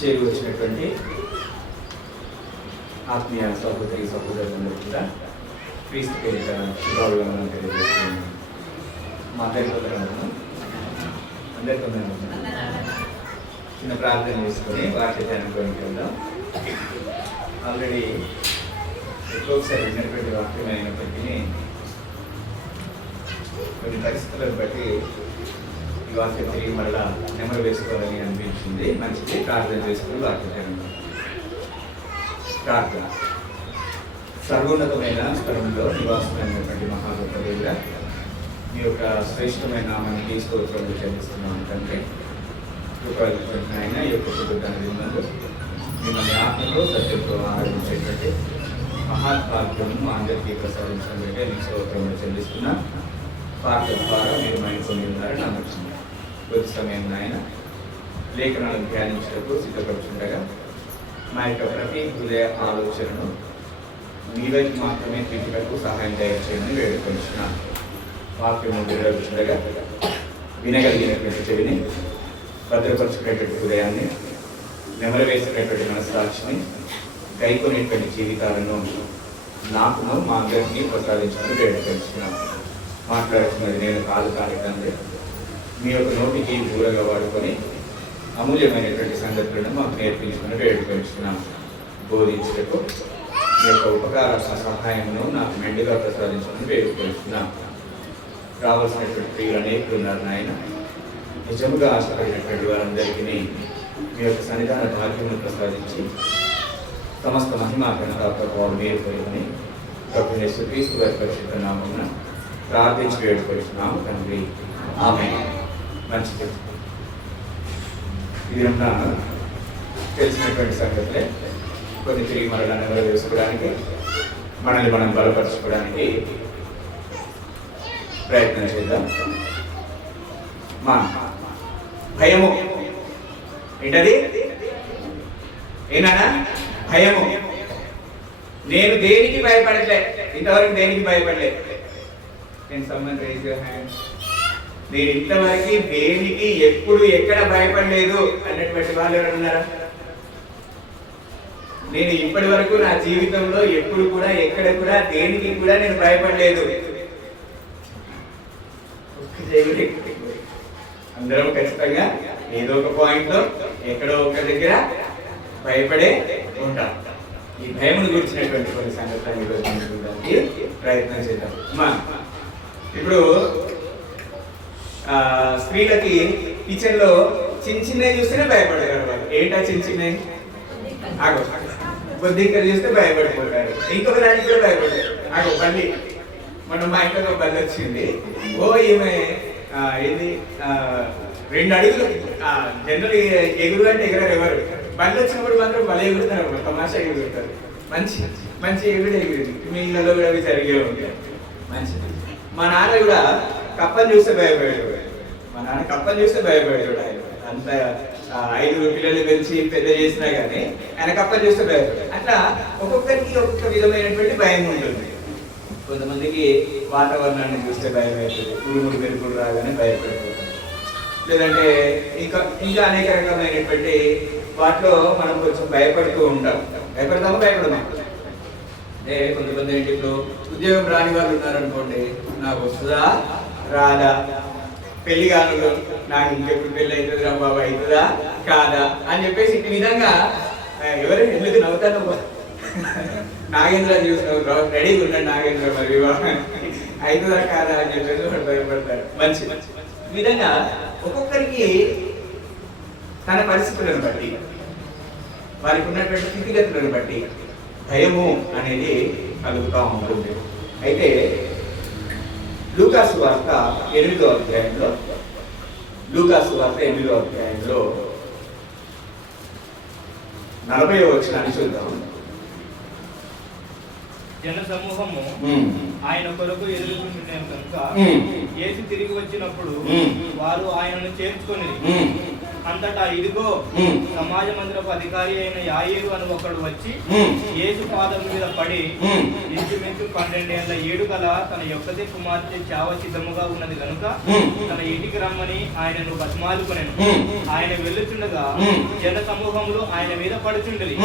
చేరి వచ్చినటువంటి ఆత్మీయ సహోదరి సహోదరులందరూ కూడా క్రీస్తు పేరిట శుభాభివందనం తెలియజేస్తున్నాను. మా అందరి కొందరు చిన్న ప్రార్థన చేసుకొని వాక్య ధ్యానంలోకి వెళ్దాం. ఆల్రెడీ ఎక్కువసారి విన్నటువంటి వాక్యం అయినప్పటికీ కొన్ని పరిస్థితులను బట్టి ఈ వాక్యం తిరిగి మరలా నెమరు వేసుకోవాలని అనిపించింది. మంచిది, ప్రార్థన చేసుకుని వాక్య ధ్యానం. ప్రార్థన. సర్వోన్నతమైన స్థలంలో నివాసమైనటువంటి మహాగొప్ప దేవుడా, మీ యొక్క శ్రేష్టమైన నామానికి స్తోత్రములు చెల్లిస్తున్నాను తండ్రి. కృపటువంటి ఆయన ఈ యొక్క కుటుంబాన్ని ఉన్నందు మిమ్మల్ని ఆత్మతో సత్యంతో ఆరాధించేటువంటి మహాత్మాగ్యము మా అందరికీ ప్రసాదించడం కంటే మీకు స్తోత్రములు చెల్లిస్తున్నా. ప్రార్థన ద్వారా మీరు మైకొని ఉన్నారని నమ్ముతుంది. కొద్ది సమయం ఆయన లేఖనాలను ధ్యానించటకు సిద్ధపడుతుండగా మా యొక్క ప్రతి హృదయ ఆలోచనను మీ వైపు మాత్రమే తిట్టుటకు సహాయం దయచేయమని వేడుకొనిస్తున్నాను. వాక్యము వివరించుండగా వినగలిగినటువంటి చెవిని, భద్రపరుచుకునేటువంటి హృదయాన్ని, నెమరవేసుకునేటువంటి మనస్సాక్షిని, గైకొనేటువంటి జీవితాలను నాకును మా అందరినీ ప్రసాదించమని వేడుకొనిస్తున్నాను. మాట్లాడుతున్నది నేను కాదు తండ్రి, మీ యొక్క నోటికి దూరంగా వాడుకొని అమూల్యమైనటువంటి సంగతులను మాకు నేర్పించుకుని వేడుకొనిస్తున్నాను. బోధించటకు మీ యొక్క ఉపకార సహాయమును నాకు మెండుగా ప్రసాదించమని వేడుకొనిస్తున్నాను. రావాల్సినటువంటి ప్రియులు అనేకులు ఉన్నారు నాయన. నిజముగా ఆశపడినటువంటి వారందరికీ మీ యొక్క సన్నిధాన భాగ్యమును ప్రసాదించి సమస్త మహిమా ఘనత ప్రభావం మీరు కొనుకొని ప్రభుని యేసుక్రీస్తు వారి పరిశుద్ధ నామమున ప్రార్థించి వేడుకొనిస్తున్నాము తండ్రి, ఆమేన్. మంచిది. ఇది తెలిసినటువంటి సంగతులే. కొన్ని తిరిగి మరలా నెమరు వేసుకోవడానికి, మనల్ని మనం బలపరచుకోవడానికి ప్రయత్నం చేద్దాం. మా భయము ఏంటది? ఏనా భయము. నేను దేనికి భయపడలే, ఇంతవరకు దేనికి భయపడలే. నేను నేను ఇంతవరకు దేనికి ఎప్పుడు ఎక్కడ భయపడలేదు అన్నటువంటి వాళ్ళు ఎవరు ఉన్నారా? నేను ఇప్పటి వరకు నా జీవితంలో ఎప్పుడు కూడా ఎక్కడ కూడా దేనికి కూడా నేను భయపడలేదు. అందరం ఖచ్చితంగా ఏదో ఒక పాయింట్ లో ఎక్కడో ఒక దగ్గర భయపడే ఉంటాం. ఈ భయమును గురించినటువంటి కొన్ని సంగతులను చూడడానికి ప్రయత్నం చేద్దాం. ఇప్పుడు స్త్రీలకి కిచెన్ లో చిన్న చిన్నవి చూస్తేనే భయపడతారు వాళ్ళు. ఏంటా చిన్న చిన్నవి? బొద్దింకలు చూస్తే భయపడిపోతారు. ఇంకొక దానికి కూడా భయపడతారు. బండి, మనం మా ఇంట్లో బండి వచ్చింది. ఈమె ఏంది 2 అడుగులు జనరల్ ఎగురు అంటే ఎగరారు ఎవరు. బండి వచ్చినప్పుడు మాత్రం భలే ఎగురుతారు, తమాషా ఎగురుతారు. మంచి మంచి ఎగిరింది. మీ ఇళ్ళలో కూడా అవి జరిగే ఉంటాయి. మంచిది. మా నాన్న కూడా కప్పని చూస్తే భయపడేవాడు. అంత 5 పిల్లలు పెంచి పెద్ద చేసినా కానీ ఆయన కప్పని చూస్తే భయపడాడు. అట్లా ఒక్కొక్కరికి ఒక్కొక్క విధమైనటువంటి భయం ఉంటుంది. కొంతమందికి వాతావరణాన్ని చూస్తే భయం అవుతుంది, ఉరుములు మెరుపులు రాగానే భయపడిపోతుంది. లేదంటే ఇంకా అనేక రకమైనటువంటి వాటిలో మనం కొంచెం భయపడుతూ ఉంటాం. భయపడదాము. అంటే కొంతమంది ఏంటి, ఇప్పుడు ఉద్యోగం రాని వాళ్ళు ఉన్నారనుకోండి, నాకు వస్తుందా రాదా, పెళ్లి కాదు నాకు ఇంకెప్పుడు పెళ్ళి అవుతుందిరా బాబా, అవుతుందా కాదా అని చెప్పేసి ఈ విధంగా ఎవరు ఎందుకు నవ్వుతాను, నాగేంద్ర చూసినావు రెడీగా ఉన్నాడు నాగేంద్ర, మరి వివాహం అవుతుందా కాదా అని చెప్పేసి వాడు భయపడతారు. మంచి ఈ విధంగా ఒక్కొక్కరికి తన పరిస్థితులను బట్టి, వారికి ఉన్నటువంటి స్థితిగతులను బట్టి భయము అనేది కలుగుతూ ఉంటుంది. అయితే లూకాసు వార్త 8వ అధ్యాయంలో 40వ వచనాన్ని చూద్దాం. జన సమూహము ఆయన కొరకు ఎదురుకుంటున్నాం కనుక యేసు తిరిగి వచ్చినప్పుడు వారు ఆయనను చేర్చుకొని అంతటా ఇదిగో సమాజ మందిరపు అధికారి అయిన యాయీరు అని ఒకడు వచ్చి యేసు పాదం మీద పడి ఇంచుమించు 12 ఏళ్ల ఏడు గల తన యొక్కతే కుమార్తె చావ సిద్ధముగా ఉన్నది కనుక తన ఇంటికి రమ్మని ఆయనను బతిమాలుకొనెను. ఆయన వెళ్ళుచుండగా జన సమూహంలో ఆయన మీద పడుచుండేది.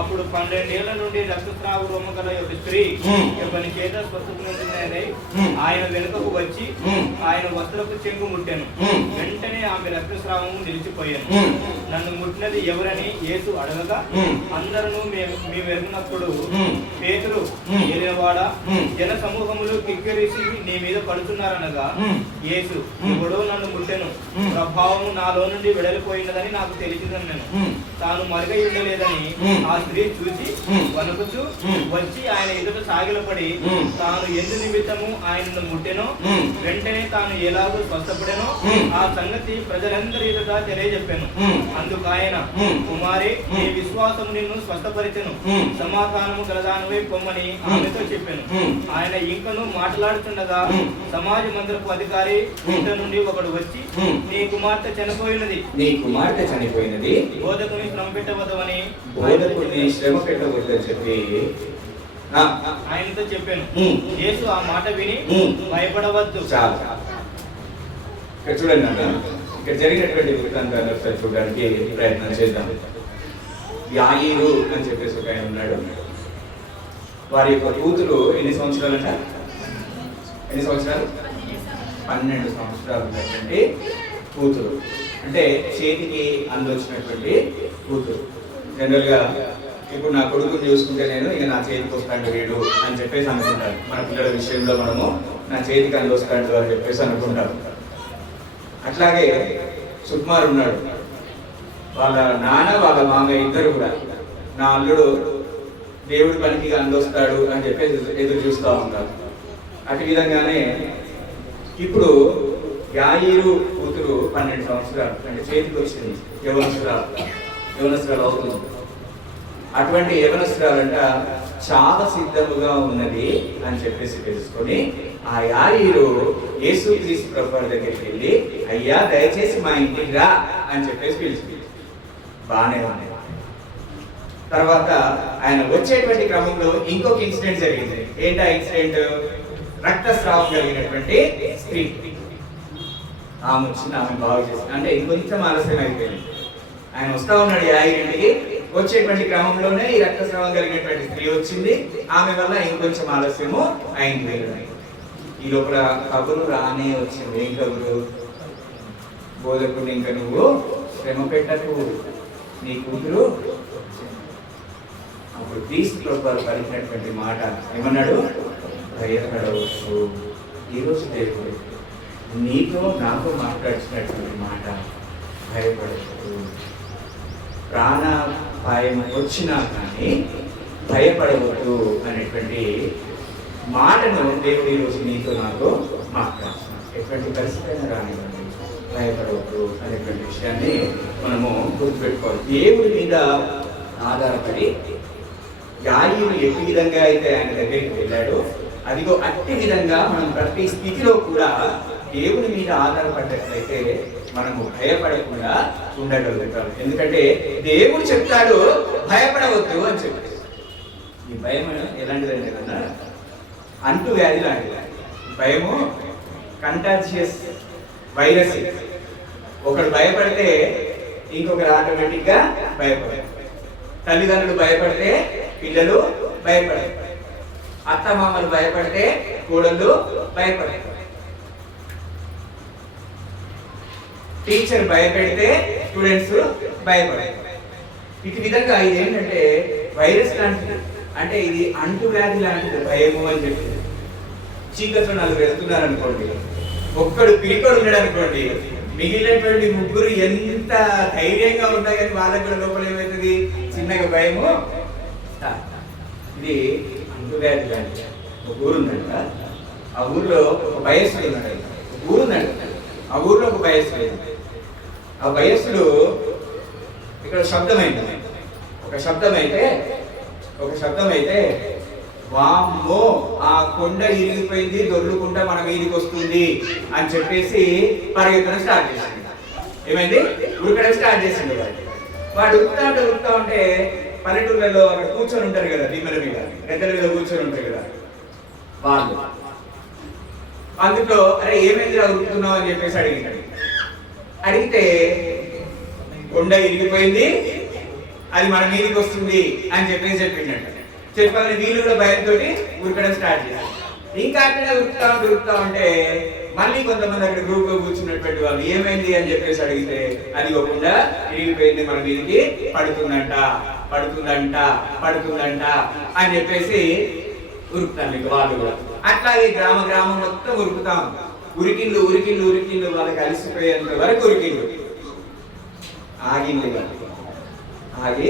అప్పుడు 12 ఏళ్ల నుండి రక్తస్రావ రోమ గల ఒక స్త్రీ ఎవరి చేత స్వస్థతనై ఆయన వెనుకకు వచ్చి ఆయన వస్త్రపు చెంగు ముట్టెను. వెంటనే ఆమె రక్తస్రావము నిలిచిపోయాను. నన్ను ముట్టినది ఎవరని యేసు అడగగా అందరూ మేము ఎరుగునప్పుడు పేతురు ఏలినవాడా జన సమూహములు కిక్కిరిసి నీ మీద పడుతున్నారనగా యేసు ఎవడో నన్ను ముట్టెను, ప్రభావము నాలో నుండి వెడలిపోయినదని నాకు తెలిసిందని నేను తాను మరుగై ఉండలేదని ఆ స్త్రీ చూచి వణుకుచూ వచ్చి ఆయన ఎదుట సాగిలపడి తాను ఎందు నిమిత్తము ఆయనను ముట్టెనో వెంటనే తాను ఎలాగో స్వస్థపడెనో ఆ సంగతి ప్రజలందరి ఎదుట తెలియజెప్పాను. అందుకు ఆయన కుమారి నీ విశ్వాసం నిన్ను స్వస్థపరిచెను, సమాధానము గలదానివై పొమ్మని ఆమెతో చెప్పాను. ఆయన ఇంకను మాట్లాడుతుండగా సమాజ మందిరపు అధికారి ఇంట నుండి ఒకడు వచ్చి నీ కుమార్తె చనిపోయినది బోధకుని శ్రమ పెట్టవద్దని చెప్పి ఆయనతో చెప్పాను. యేసు ఆ మాట విని భయపడవద్దు. చూడండి అన్న, ఇక్కడ జరిగినటువంటి వృత్తాంతాన్ని ఒకసారి చూడడానికి ప్రయత్నం చేద్దాం. యాయీరు అని చెప్పేసి ఒక ఆయన ఉన్నాడు. వారి యొక్క కూతురు ఎన్ని సంవత్సరాలు అంట? 12 సంవత్సరాలు ఉన్నటువంటి కూతురు, అంటే చేతికి అందొచ్చినటువంటి కూతురు. జనరల్గా ఇప్పుడు నా కొడుకుని చూసుకుంటే నేను ఇక నా చేతికి వస్తాడు వీడు అని చెప్పేసి అనుకుంటాను. మన పిల్లల విషయంలో మనము నా చేతికి అందొస్తాడు అని చెప్పేసి అనుకుంటాం. అట్లాగే సుకుమార్ ఉన్నాడు. వాళ్ళ నాన్న వాళ్ళ మామయ్య ఇద్దరు కూడా నా అల్లుడు దేవుడి పనికి అందొస్తాడు అని చెప్పేసి ఎదురు చూస్తూ ఉంటారు. అటు విధంగానే ఇప్పుడు యాయీరు కూతురు 12 సంవత్సరాలు, అంటే చేతికి వచ్చింది, యవనస్తురాలు అవుతుంది. అటువంటి యవనస్తురాలంట చాలా సిద్ధముగా ఉన్నది అని చెప్పేసి తెలుసుకొని ఆ యాయీరు యేసుక్రీస్తు ప్రభువు దగ్గరికి వెళ్ళి అయ్యా దయచేసి మా ఇంటికి రా అని చెప్పేసి పిలిచి బానే తర్వాత ఆయన వచ్చేటువంటి క్రమంలో ఇంకొక ఇన్సిడెంట్ జరిగింది. ఏంటా ఇన్సిడెంట్? రక్తస్రావం కలిగినటువంటి స్త్రీ ఆమె వచ్చింది, ఆమె బాగు చేసింది. అంటే ఇంకొంచెం ఆలస్యం అయిపోయింది. ఆయన వస్తా ఉన్నాడు యాయీరింటికి, వచ్చేటువంటి క్రమంలోనే ఈ రక్తస్రావం కలిగినటువంటి స్త్రీ వచ్చింది. ఆమె వల్ల ఇంకొంచెం ఆలస్యము అయింది. ఈ లోపల కబురు రానే వచ్చింది. ఏం కబురు? బోధకుని ఇంకా నువ్వు శ్రమ పెట్టకు, నీ కూతురు. అప్పుడు క్రీస్తు ప్రభువు పలికినటువంటి మాట ఏమన్నాడు? భయపడవచ్చు. ఈరోజు దేవుడు నీతో నాతో మాట్లాడుతున్నటువంటి మాట భయపడవచ్చు. ప్రాణాపాయం వచ్చినా కానీ భయపడవద్దు అనేటువంటి మాటను దేవుడు ఈరోజు నీతో నాతో మాట్లాడుతున్నాడు. ఎటువంటి పరిస్థితి అయినా రానివ్వండి, భయపడవద్దు అనేటువంటి విషయాన్ని మనము గుర్తుపెట్టుకోవాలి. దేవుడి మీద ఆధారపడి యాయీరు ఏ విధంగా అయితే ఆయన దగ్గరికి వెళ్ళాడో అదిగో అట్టి విధంగా మనం ప్రతి స్థితిలో కూడా దేవుని మీద ఆధారపడ్డట్లయితే మనము భయపడకుండా ఉండగలుగుతాం. ఎందుకంటే దేవుడు చెప్తాడు భయపడవద్దు అని చెప్పి. ఈ భయం ఎలాంటిదంటే కన్నా అంటు వ్యాధి లాంటిది. భయము కంటాజియస్ వైరస్. ఒకడు భయపడితే ఇంకొకరు ఆటోమేటిక్గా భయపడతారు. తల్లిదండ్రులు భయపడితే పిల్లలు భయపడతారు. అత్తమామలు భయపడితే కోడళ్ళు భయపడతారు. టీచర్ భయపెడితే స్టూడెంట్స్ భయపడతారు. ఇటు విధంగా ఇది ఏంటంటే వైరస్ లాంటిది. అంటే ఇది అంటువ్యాధి లాంటిది భయము అని చెప్పి. చీకట్లో 4 వెళ్తున్నారు అనుకోండి, ఒక్కడు పిరికొడు ఉన్నాడు అనుకోండి, మిగిలినటువంటి 3 ఎంత ధైర్యంగా ఉన్నా కానీ వాళ్ళకి కూడా లోపల ఏమవుతుంది? చిన్నగా భయము. ఇది అంటువ్యాధి లాంటిది. ఒక ఊరు ఉందంట, ఆ ఊర్లో ఒక వయస్సుడు ఉన్నాడు. ఊరు ఉందంట, ఆ ఊర్లో ఒక వయస్సుడు. ఆ వయస్సుడు ఇక్కడ శబ్దమైంది. ఒక శబ్దం అయితే వామ్మో ఆ కొండ ఇరిగిపోయింది, దొర్లుకుంటా మన మీదికి వస్తుంది అని చెప్పేసి పరిగెత్తడం స్టార్ట్ చేసింది. ఏమైంది? ఉరకడం స్టార్ట్ చేసింది. వాడు ఉరుకుతా ఉంటే పల్లెటూళ్ళలో అక్కడ కూర్చొని ఉంటారు కదా, దిమ్మల మీద గద్దెల మీద కూర్చొని ఉంటారు కదా వాళ్ళు. అందులో అరే ఏమైంది ఉరుకుతున్నావు అని చెప్పేసి అడిగితే కొండ ఇరిగిపోయింది, అది మన మీదకి వస్తుంది అని చెప్పేసి చెప్పిండట. చెప్పాలని వీళ్ళు కూడా భయంతో ఉరకడం స్టార్ట్ చేశారు. ఇంకా అట్లనే ఉరుకుతా ఉంటే మళ్ళీ కొంతమంది అక్కడ గ్రూప్ లో కూర్చున్నటువంటి వాళ్ళు ఏమైంది అని చెప్పేసి అడిగితే అది ఒకకుండా ఇరిగిపోయింది, మన మీదకి పడుతుందంట అని చెప్పేసి ఉరుకుతాను ఇక వాళ్ళు కూడా. అట్లాగే గ్రామం మొత్తం ఉరుకుతాం. ఉరికిళ్ళు వాళ్ళకి అలసిపోయేంత వరకు ఉరికిళ్ళు. ఆగి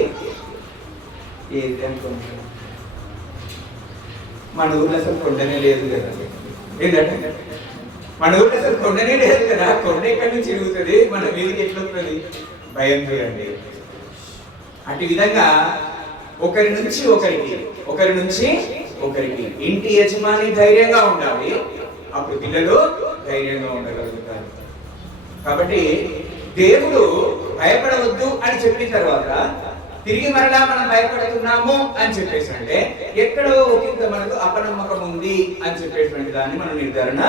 ఏది అనుకుంటున్నాను, మన ఊర్లో అసలు కొండనే లేదు కదా. ఏంటంటే మన ఊర్లో అసలు కొండనే లేదు కదా, కొండ ఎక్కడి నుంచి తిరుగుతుంది, మన మీదకి ఎట్లా వస్తుంది? భయం చూడండి. అటు విధంగా ఒకరి నుంచి ఒకరికి ఇంటి యజమాని ధైర్యంగా ఉండాలి, అప్పుడు పిల్లలు ధైర్యంగా ఉండగలుగుతారు. కాబట్టి దేవుడు భయపడవద్దు అని చెప్పిన తర్వాత తిరిగి మరలా మనం భయపడుతున్నాము అని చెప్పేసి అంటే ఎక్కడో ఒకంత మనకు అపనమ్మకం ఉంది అని చెప్పేటువంటి దాన్ని మనం నిర్ధారణ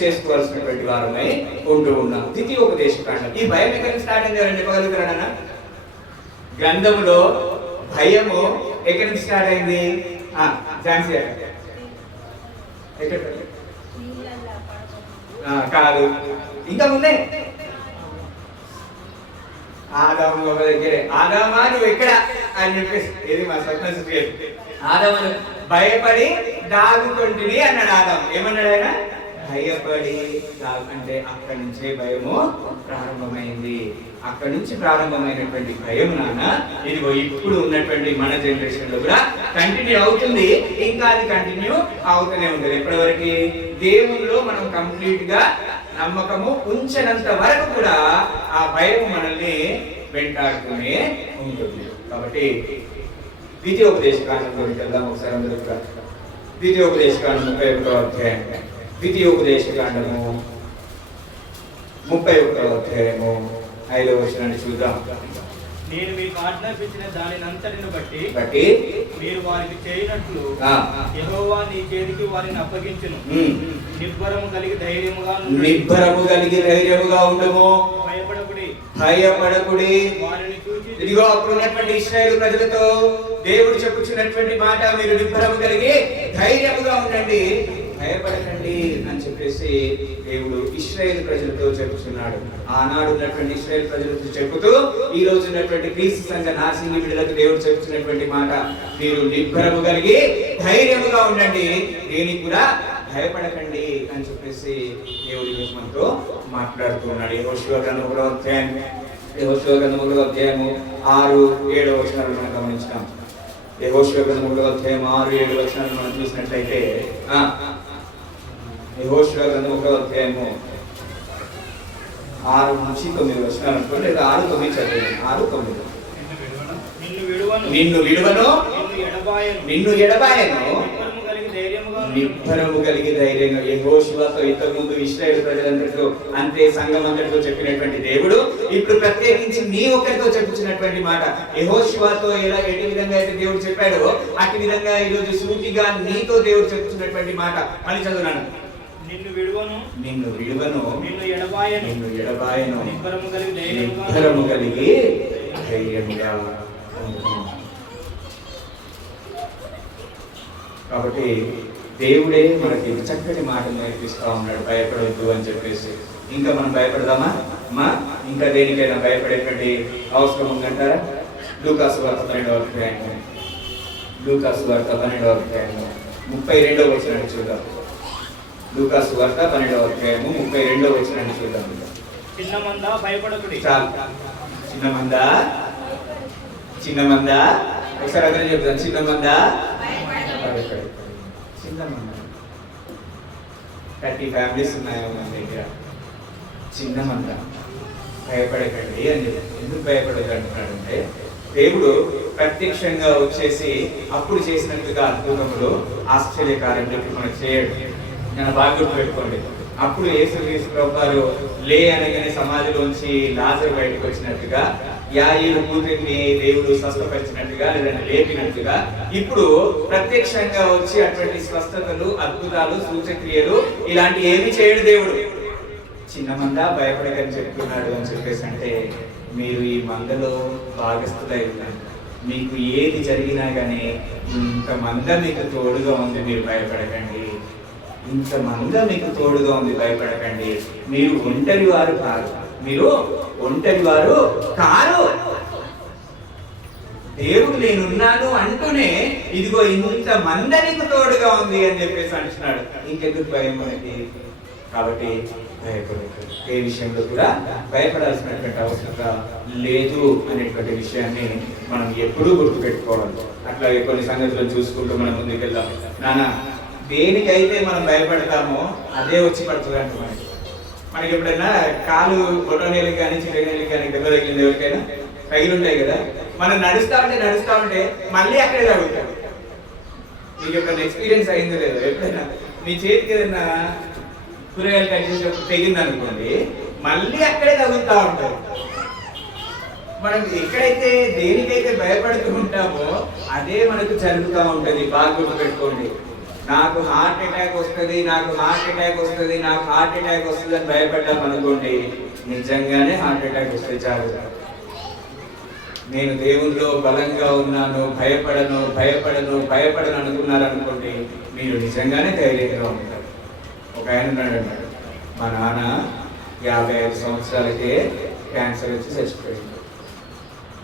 చేసుకోవాల్సినటువంటి వారమై ఉంటూ ఉన్నాం. ద్వితీయోపదేశకాండం. ఈ భయం ఎక్కడి నుంచి స్టార్ట్ అయింది, ఎవరైనా చెప్పగలుగుతారన్నా? గ్రంథంలో భయము ఎక్కడి నుంచి స్టార్ట్ అయింది? ఝాన్సీ ఎక్కడ కాదు, ఇంకా ముందే ఆదాము ఒక దగ్గరే. ఆదామా నువ్వు ఎక్కడ అని చెప్పేసి ఏది మా స్వప్న ఆదాము భయపడి దాగుకుంటుని అన్నాడు. ఆదాము ఏమన్నాడు? ఆయన భయపడి అంటే అక్కడి నుంచే భయము ప్రారంభమైంది. అక్కడి నుంచి ప్రారంభమైనటువంటి భయం నాన్న ఇదిగో ఇప్పుడు ఉన్నటువంటి మన జనరేషన్ లో కూడా కంటిన్యూ అవుతుంది. ఇంకా అది కంటిన్యూ అవుతూనే ఉంటుంది. ఎప్పటివరకు? దేవునిలో మనం కంప్లీట్ గా నమ్మకము ఉంచినంత వరకు కూడా ఆ భయం మనల్ని వెంటాడుతూనే ఉంటుంది. కాబట్టి ద్వితీయోపదేశకాండం గురించి వెళ్దాం ఒకసారి అందరూ. ద్వితీయోపదేశకాండం 31వ అధ్యాయం. ద్వితీయోపదేశకాండము 31వ అధ్యాయము 5వ వచనాన్ని చూద్దాం. నేను మీకు ఆజ్ఞాపించిన దానినంతటిని బట్టి మీరు వారికి చేయనట్లు యెహోవా నీ చేతికి వారిని అప్పగించును. నిబ్బరము కలిగి ధైర్యముగా ఉండము. భయపడకుడి. ఇదిగో అప్పుడు ఉన్నటువంటి ఇశ్రాయేలు ప్రజలతో దేవుడు చెప్పుచున్నటువంటి మాట, మీరు నిబ్బరము కలిగి ధైర్యముగా ఉండండి, భయపడకండి అని చెప్పేసి దేవుడు ఇశ్రాయేలు ప్రజలతో చెప్పుచున్నాడు. ఆనాడు ఉన్నటువంటి ఇశ్రాయేలు ప్రజలతో చెప్పుతూ ఈ రోజు ఉన్నటువంటి క్రీస్తు సంఘ నాశిని బిడ్డలకు దేవుడు చెప్పుచున్నటువంటి మాట, మీరు నిబ్బరము కలిగి ధైర్యముగా ఉండండి, దేనికి కూడా భయపడకండి అని చెప్పేసి దేవుడి గురించి మనతో మాట్లాడుతున్నాడు. యెహోషువ గ్రంథం 1వ అధ్యాయము 6-7 వచనాలు మనం గమనించాం. యెహోషువ గ్రంథం 1వ అధ్యాయం 6-7 వచనాలు మనం చూసినట్లయితే యెహోషువ గ్రంథం 1వ అధ్యాయము 6-9 వచనాలు అనుకోండి, లేదా 6-9 చదివాను. 6-9. నిన్ను విడువను, నిన్ను ఎడబాయను, నిబ్బరము కలిగి ధైర్యంగా. యెహోషువతో ఇంతకు ముందు ఇశ్రాయేలు ప్రజలందరితో అంతే సంఘం అందరితో చెప్పినటువంటి దేవుడు ఇప్పుడు ప్రత్యేకించి నీ ఒక్కరితో చెప్పుచున్నటువంటి మాట. యెహోషువతో ఎటు విధంగా అయితే దేవుడు చెప్పాడో అటు విధంగా ఈ రోజు సూటిగా నీతో దేవుడు చెప్పుచున్నటువంటి మాట. మళ్ళీ చదువునాను. నిన్ను విడువను, నిన్ను ఎడబాయను, నిబ్బరము కలిగి ధైర్యముగా. కాబట్టి దేవుడే మనకి చక్కటి మాటలు నేర్పిస్తా ఉన్నాడు, భయపడవద్దు అని చెప్పేసి. ఇంకా మనం భయపడదామా? ఇంకా దేనికైనా భయపడేటువంటి అవసరం ఉందంటారా? లూకాసు వార్త 12వ అధ్యాయము 32వ వచనాన్ని చూద్దాం. లూకాసు వార్త 12వ అధ్యాయము 32వ వచనాన్ని చూద్దాం. చిన్నమంద భయపడకుడి. చిన్నమంద ఒకసారి అదే చెప్తాను. చిన్నమంద 30 ఫ్యామిలీస్ ఉన్నాయో మన దగ్గర. చిన్నమంద భయపడకండి అని చెప్పి. ఎందుకు భయపడదు అంటున్నాడంటే దేవుడు ప్రత్యక్షంగా వచ్చేసి అప్పుడు చేసినట్టుగా అద్భుతములు ఆశ్చర్య కార్యములు మనకు చేయడు. నేను బాగా గుర్తుపెట్టుకోండి. అప్పుడు యేసుక్రీస్తు ప్రభువారు లే అనగానే సమాధిలోంచి లాజరు బయటకు వచ్చినట్టుగా, యాయీరు కూతురిని దేవుడు స్వస్థపరిచినట్టుగా లేదంటే లేపినట్టుగా ఇప్పుడు ప్రత్యక్షంగా వచ్చి అటువంటి స్వస్థతలు, అద్భుతాలు, సూచక్రియలు ఇలాంటి ఏమి చేయడు దేవుడు. చిన్న మంద భయపడకని చెప్తున్నాడు అని చెప్పేసి అంటే మీరు ఈ మందలో భాగస్థులై ఉన్నారు. మీకు ఏది జరిగినా కానీ ఇంతమంద మీకు తోడుగా ఉంది, మీరు భయపడకండి. ఇంతమంది మీకు తోడుగా ఉంది, భయపడకండి. మీరు ఒంటరి వారు కాదు, మీరు ఒంటరి వారు కారు. దేవుడు నేనున్నాను అంటూనే ఇదిగో ఇంతమంది నీకు తోడుగా ఉంది అని చెప్పేసి అంటున్నాడు. ఇంకెందుకు భయం మనకి? కాబట్టి భయపడదు. ఏ విషయంలో కూడా భయపడాల్సినటువంటి అవసరం లేదు అనేటువంటి విషయాన్ని మనం ఎప్పుడూ గుర్తుపెట్టుకోవాలి. అట్లాగే కొన్ని సంగతులను చూసుకుంటూ మనం ముందుకెళ్దాం. నాన్న, దేనికైతే మనం భయపడతామో అదే వచ్చి పడుతుంది అంట. మనకి ఎప్పుడైనా కాలు బొటోనేలకు కానీ చిన్ననేలకు కానీ దెబ్బ తగిలింది, ఎవరికైనా తగిలి ఉంటాయి కదా. మనం నడుస్తా ఉంటే మళ్ళీ అక్కడే తగులుతాం. మీకు ఎప్పుడైనా ఎక్స్పీరియన్స్ అయిందో లేదో? ఎప్పుడైనా మీ చేతికి ఏదైనా కూరగాయలు కట్ చేసేటప్పుడు తెగింది అనుకోండి, మళ్ళీ అక్కడే తగులుతూ ఉంటారు. మనం ఎక్కడైతే దేనికైతే భయపడుతూ ఉంటామో అదే మనకు జరుగుతూ ఉంటుంది. బాగా గుర్తుపెట్టుకోండి. నాకు హార్ట్ అటాక్ వస్తుంది, నాకు హార్ట్ అటాక్ వస్తుంది, నాకు హార్ట్ అటాక్ వస్తుంది అని భయపడ్డాం అనుకోండి, నిజంగానే హార్ట్ అటాక్ వస్తే చాలు. నేను దేవుల్లో బలంగా ఉన్నాను, భయపడను అనుకున్నారనుకోండి, మీరు నిజంగానే ధైర్యంగా ఉంటారు. ఒక ఆయన ఉన్నాడు అన్నాడు, మా నాన్న 55 సంవత్సరాలకే క్యాన్సర్ వచ్చి చచ్చిపోయింది.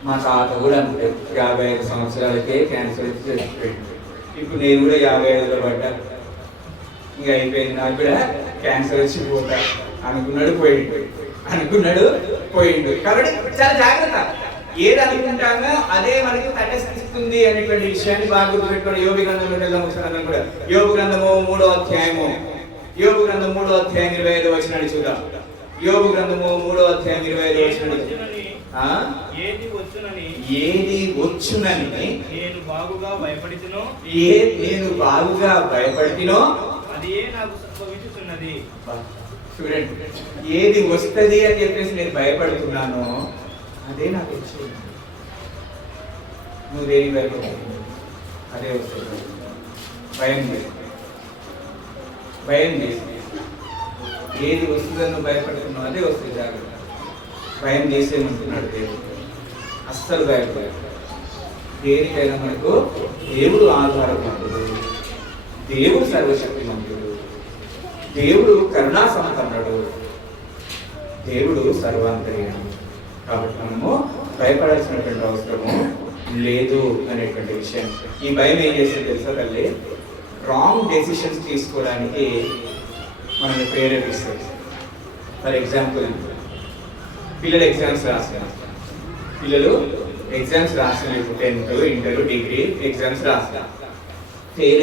మా తాత కూడా అంటే 55 సంవత్సరాలకే క్యాన్సర్ వచ్చి చచ్చిపోయింది. ఇప్పుడు నేను కూడా 55లో పడ్డా, ఇంకా అయిపోయింది, నాకు కూడా క్యాన్సర్ వచ్చి పోతా అనుకున్నాడు, పోయిండు. కాబట్టి చాలా జాగ్రత్త. ఏది అనుకుంటామో అదే మనకి తటస్థిస్తుంది అనేటువంటి విషయాన్ని బాగా గుర్తుపెట్టుకోండి. యోబు గ్రంథంలో వెళ్దాం ఒకసారి కూడా. యోబు గ్రంథము 3వ అధ్యాయము, యోబు గ్రంథం 3వ అధ్యాయం 25వ వచనాన్ని చూద్దాం. యోబు గ్రంథము 3వ అధ్యాయం 25వ వచనాన్ని. ఏది వచ్చునని నేను బాగుగా భయపడితినో అదే నాకు సంభవించుతున్నది. చూడండి, ఏది వస్తుంది అని చెప్పేసి నేను భయపడుతున్నానో అదే నాకు వచ్చింది. నువ్వు దేని భయపడుతున్నావు అదే వస్తుంది. భయం చేసి ఏది వస్తుందని నువ్వు భయపడుతున్నావు అదే వస్తుంది. జాగ్రత్త. భయం చేసేమంటున్నాడు దేవుడు. అస్సలు భయపడదు. దేనికైనా మనకు దేవుడు ఆధారపడుతుంది. దేవుడు సర్వశక్తిమంతుడు, దేవుడు కరుణా సంపన్నుడు, దేవుడు సర్వాంతర్యామి. కాబట్టి మనము భయపడాల్సినటువంటి అవసరము లేదు అనేటువంటి విషయం. ఈ భయం ఏం చేస్తే తెలుసా తల్లి? రాంగ్ డెసిషన్స్ తీసుకోవడానికి మనల్ని ప్రేరేపిస్తుంది. ఫర్ ఎగ్జాంపుల్, పిల్లలు ఎగ్జామ్స్ రాస్తారు. పిల్లలు ఎగ్జామ్స్ రాస్తున్నారు. 10th, ఇంటర్, డిగ్రీ ఎగ్జామ్స్ రాస్తారు. ఫెయిల్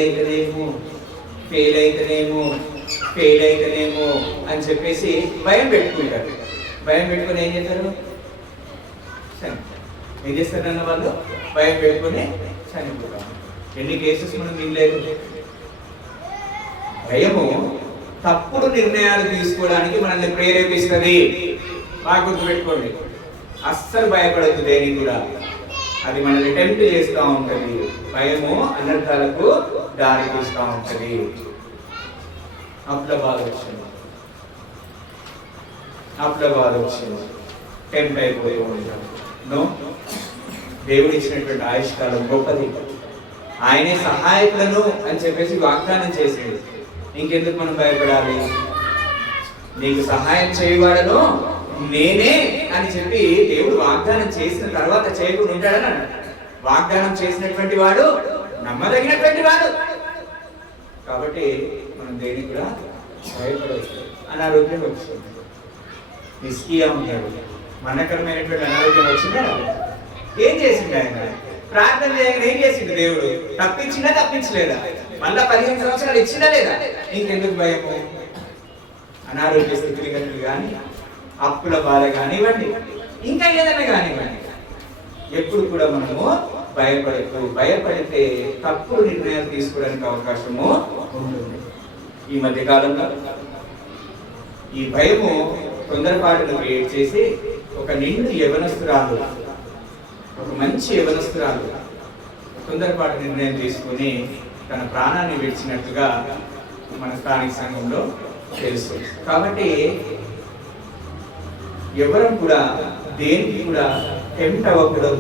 అయితేనేమో అని చెప్పేసి భయం పెట్టుకుంటారు. భయం పెట్టుకుని ఏం చేస్తారు? ఏం చేస్తారన్న వాళ్ళు భయం పెట్టుకుని చనిపోతారు. ఎన్ని కేసెస్ మనం వినలేదు? భయము తప్పుడు నిర్ణయాలు తీసుకోవడానికి మనల్ని ప్రేరేపిస్తుంది. బాగా గుర్తుపెట్టుకోండి. అస్సలు భయపడద్దు దేనికి కూడా. అది మనల్ని టెంప్ట్ చేస్తూ ఉంటుంది. భయము అనర్థాలకు దారి తీస్తూ ఉంటుంది. అప్పుల బాధ వచ్చింది, టెంప్ట్ అయిపోయి ఉంటాం. నో, దేవుడు ఇచ్చినటువంటి ఆయుష్కాలం గొప్పది. ఆయనే సహాయకులను అని చెప్పేసి వాగ్దానం చేసేది. ఇంకెందుకు మనం భయపడాలి? నీకు సహాయం చేయవాడను నేనే అని చెప్పి దేవుడు వాగ్దానం చేసిన తర్వాత చేయకుండా ఉంటాడని అన్నాడు. వాగ్దానం చేసినటువంటి వాడు నమ్మదగినటువంటి వాడు. కాబట్టి మనం దేనికి కూడా భయపడవచ్చు. అనారోగ్యం వచ్చింది, నిస్కియా ఉంటాడు, మనకరమైనటువంటి అనారోగ్యం వచ్చిందా? ఏం చేసిండు ఆయన? ప్రార్థన చేయగానే ఏం చేసిండు దేవుడు? తప్పించలేదా? మళ్ళా 15 సంవత్సరాలు ఇచ్చిందా లేదా? ఇంకెందుకు భయము? అనారోగ్య స్థితిగతులు కానీ, అప్పుల బాధ కానివ్వండి, ఇంకా ఏదైనా కానివ్వండి, ఎప్పుడు కూడా మనము భయపడితే తప్పుడు నిర్ణయాలు తీసుకోవడానికి అవకాశము ఉంటుంది. ఈ మధ్య కాలంలో ఈ భయము తొందరపాటును క్రియేట్ చేసి ఒక నిండు యవనస్తురాలు, ఒక మంచి యవనస్తురాలు తొందరపాటు నిర్ణయం తీసుకుని తన ప్రాణాన్ని విడిచినట్టుగా మన స్థానిక సంఘంలో తెలుసు. కాబట్టి ఎవరం కూడా దేనికి కూడా టెంప్ట్ అవ్వకూడదు,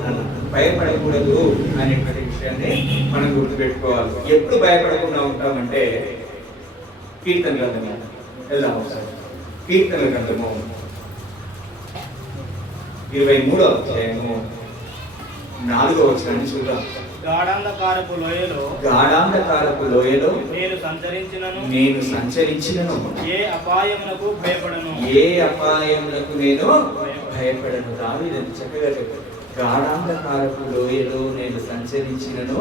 భయపడకూడదు అనేటువంటి విషయాన్ని మనం గుర్తుపెట్టుకోవాలి. ఎప్పుడు భయపడకుండా ఉంటామంటే కీర్తన గ్రంథము వెళ్దాం ఒకసారి. కీర్తన గ్రంథము 23వ అధ్యాయము 4వ వచనాన్ని చూద్దాం. గాఢాంధకారపు లోయలో నేను సంచరించినను ఏ అపాయమునకు భయపడను నేను భయపడను. దావీదు చక్కగా చెప్పాడు. గాఢాంధకారపు లోయలో నేను సంచరించినను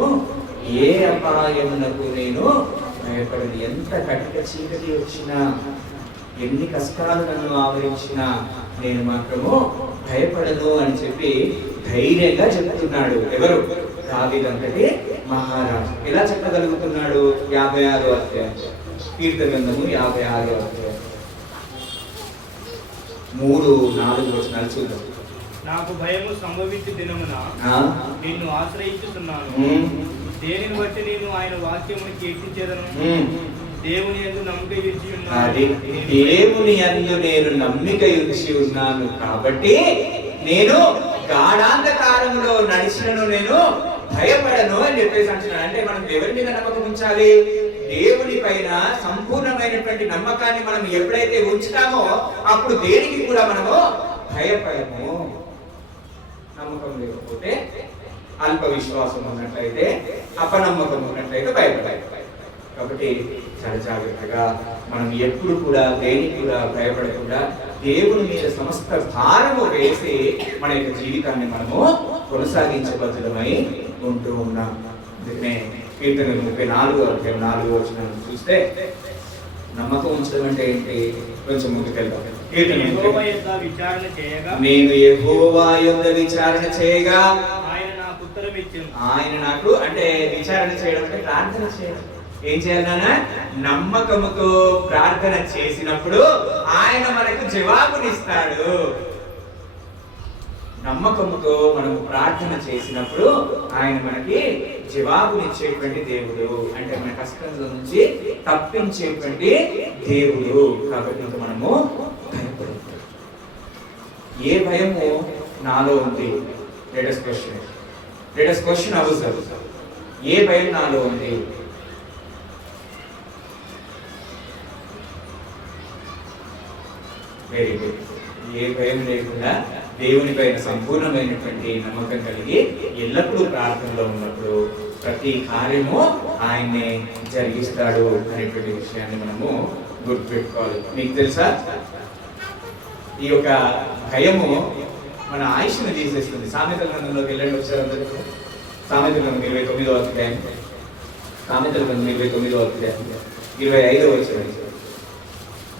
ఏ అపాయమునకు నేను భయపడను. ఎంత కటిక చీకటి వచ్చినా, ఎన్ని కష్టాలు నన్ను ఆవరించినా నేను మాత్రము భయపడను అని చెప్పి ధైర్యంగా చెప్తున్నాడు. ఎవరు? దావీదంతటి మహారాజు. ఎలా చెప్పగలుగుతున్నాడు? 56వ అధ్యాయం, కీర్తన గ్రంథము 56వ అధ్యాయం 3-4 వచనాలు చూద్దాం. నాకు భయము సంభవించు దినమున నిన్ను ఆశ్రయించుతున్నాను. దేనిని బట్టి నేను ఆయన వాక్యమును కీర్తించేదను. దేవుని యందు నమ్మిక ఉంచి ఉన్నాను కాబట్టి నేను గాఢాంధకారంలో నడిచినను నేను భయపడను అని చెప్పేసి అంటున్నాడు. అంటే మనం ఎవరి మీద నమ్మకం ఉంచాలి? దేవుని పైన సంపూర్ణమైనటువంటి నమ్మకాన్ని మనం ఎప్పుడైతే ఉంచుతామో అప్పుడు దేనికి కూడా మనము భయపడము. నమ్మకం లేకపోతే, అల్ప విశ్వాసం ఉన్నట్లయితే, అపనమ్మకం ఉన్నట్లయితే భయపడాలి. కాబట్టి చాలా జాగ్రత్తగా మనం ఎప్పుడు కూడా దేనికి కూడా భయపడకుండా దేవుని మీద సమస్త భారము వేసి మన యొక్క జీవితాన్ని మనము కొనసాగించబద్ధమై ఉంటూ ఉన్నాం. అందుకనే కీర్తన 34వ అధ్యాయం 4వ వచనం చూస్తే నమ్మకం ఉంచడం అంటే ఏంటి? కొంచెం ముందుకెళ్దాం. నేను యెహోవా యొద్ద విచారణ చేయగా ఆయన నాకు ఉత్తరం ఇచ్చెను. ఆయన నాకు, అంటే విచారణ చేయడం అంటే ప్రార్థన చేయడం. ఏం చేయాలన్నా? నమ్మకముతో ప్రార్థన చేసినప్పుడు ఆయన మనకు జవాబునిస్తాడు. నమ్మకముతో మనము ప్రార్థన చేసినప్పుడు ఆయన మనకి జవాబునిచ్చేటువంటి దేవుడు. అంటే మన కష్టంలో నుంచి తప్పించేటువంటి దేవుడు. కాబట్టి ఇంకా మనము భయపడదు. ఏ భయము నాలో ఉంది? లేటెస్ట్ క్వశ్చన్ అవసరం. ఏ భయం నాలో ఉంది? Very good. ఏ భయం లేకుండా దేవుని పైన సంపూర్ణమైనటువంటి నమ్మకం కలిగి ఎల్లప్పుడూ ప్రార్థనలో ఉన్నప్పుడు ప్రతి కార్యము ఆయన్నే జరిగిస్తాడు అనేటువంటి విషయాన్ని మనము గుర్తుపెట్టుకోవాలి. మీకు తెలుసా, ఈ యొక్క భయము మన ఆయుష్ను తీసేస్తుంది. సామెతల గ్రంథంలోకి వెళ్ళండి ఒకసారి అందరూ. సామెతల గ్రంథం 29వ అధ్యాయం, 25వ అధ్యాయం 25వ వచనం.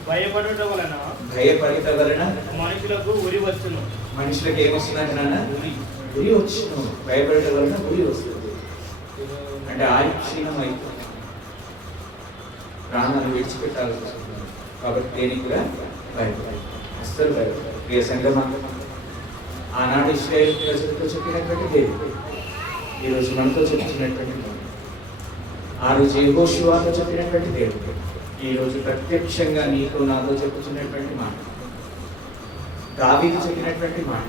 భయపడుట వలన మనుషులకు ఉరి వచ్చును. మనుషులకు ఏమొస్తుందంటే నాన్న? ఉరి వచ్చును. భయపడటం వలన ఉరి వస్తుంది. అంటే ఆయుక్షీణం అయిపోతుంది, ప్రాణాలు విడిచిపెట్టాల్సి వస్తుంది. కాబట్టి దేనికి కూడా భయపడాలి, అస్సలు భయపడాలి. ప్రియ సంగమా, ఆనాడు ఇశ్రాయేలు ప్రజలతో చెప్పినటువంటి దేవుడు ఈరోజు మనతో చెప్తున్నటువంటి దేవుడు. ఆ రోజు యెహోషువతో చెప్పినటువంటి దేవుడు ఈరోజు ప్రత్యక్షంగా నీతో నాతో చెప్పుతున్నటువంటి మాట, దావీదు చెప్పినటువంటి మాట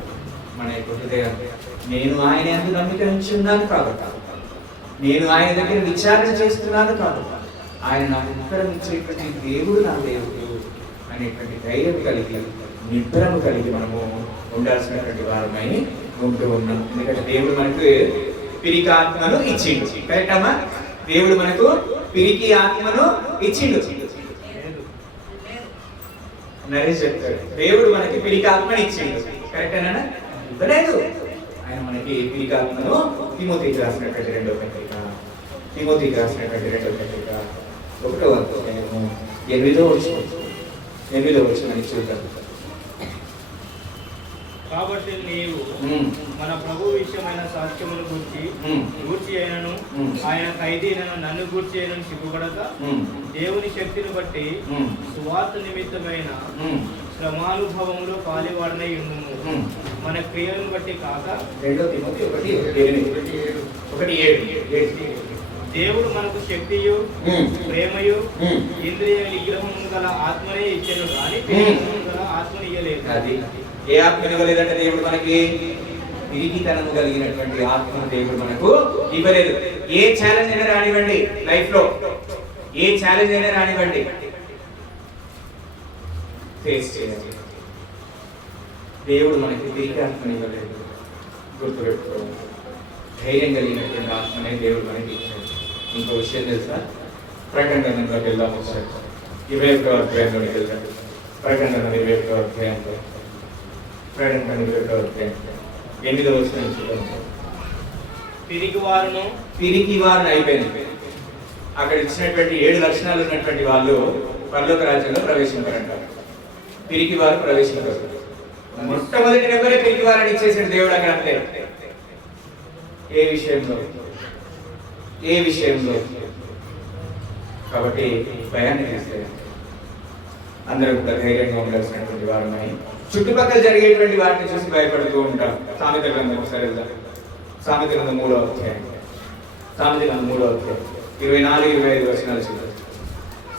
మన యొక్క హృదయాన్ని. నేను ఆయన యందు నమ్మిక ఉంచి ఉన్నాను కాబట్టి, నేను ఆయన దగ్గర విచారణ చేస్తున్నాను కాబట్టి, ఆయన నాకు ఉత్తరం ఇచ్చేటువంటి దేవుడు నా దేవుడు అనేటువంటి ధైర్యం కలిగి, నిబ్బరము కలిగి మనము ఉండాల్సినటువంటి వారమై ఉంటూ ఉన్నాం. ఎందుకంటే దేవుడు మనకు పిరికి ఆత్మను ఇచ్చిండు. కరెక్ట్ అమ్మా? దేవుడు మనకు పిరికి ఆత్మను ఇచ్చిండు. నరేష్ చెప్తాడు, దేవుడు మనకి పిరికి ఆత్మను ఇచ్చిండు. కరెక్టేనా? ఇవ్వలేదు. ఆయన మనకి పిరికి ఆత్మను తిమోతికి రాసినటువంటి 2వ పత్రిక 1వ అధ్యాయము 8వ వచనం చూద్దాం. కాబట్టి నీవు మన ప్రభు విషయమైన సాక్ష్యమును గూర్చి అయినను ఆయన ఖైదీనను నన్ను గూర్చి అయినను సిగ్గుపడక దేవుని శక్తిని బట్టి సువార్త నిమిత్తమైన శ్రమానుభవములో పాలివాడనై ఉండుము. మన క్రియలను బట్టి కాక దేవుడు మనకు శక్తియు ప్రేమయు ఇంద్రియ నిగ్రహము గల ఆత్మనే ఇచ్చెను కానీ గల ఆత్మని ఇయ్యలేదు. అది ఏ ఆత్మ ఇవ్వలేదంటే దేవుడు మనకి తిరిగితనము కలిగినటువంటి ఆత్మను దేవుడు మనకు ఇవ్వలేదు. ఏ ఛాలెంజ్ అయినా రానివ్వండి, లైఫ్ లో ఏ ఛాలెంజ్ అయినా రానివ్వండి, ఫేస్ చేయాలి. దేవుడు మనకి తిరిగి ఆత్మని ఇవ్వలేదు. గుర్తుపెట్టుకోవాలి, ధైర్యం కలిగినటువంటి ఆత్మనే దేవుడు మనకి ఇచ్చాడు. ఇంకో విషయం తెలుసా? ప్రకటన గ్రంథంలోకి వెళ్దాం ఒకసారి. 21వ అధ్యాయంలోకి వెళ్దాం. ప్రకటన 21వ అధ్యాయంలో, ప్రకటన 21వ అధ్యాయం 8వ వచనం చూద్దాం. పిరికి వారును అయిపోయింది. అక్కడ ఇచ్చినటువంటి 7 లక్షణాలు ఉన్నటువంటి వాళ్ళు పరలోక రాజ్యంలో ప్రవేశించారంటారు. పిరికి వారు ప్రవేశించారు. మొట్టమొదటి నెంబరే పిరికి వారిని ఇచ్చేసాడు దేవుడు అక్కడ. అంతే. ఏ విషయంలో కాబట్టి భయాన్ని తీస్తారు. అందరూ కూడా ధైర్యంగా ఉండాల్సినటువంటి వారమై చుట్టుపక్కల జరిగేటువంటి వాటిని చూసి భయపడుతూ ఉంటాం. సామెత గ్రంథం ఒకసారి వెళ్దాం. సామెత గ్రంథం 3వ అధ్యాయం, 24-25 వచనాలు చూద్దాం.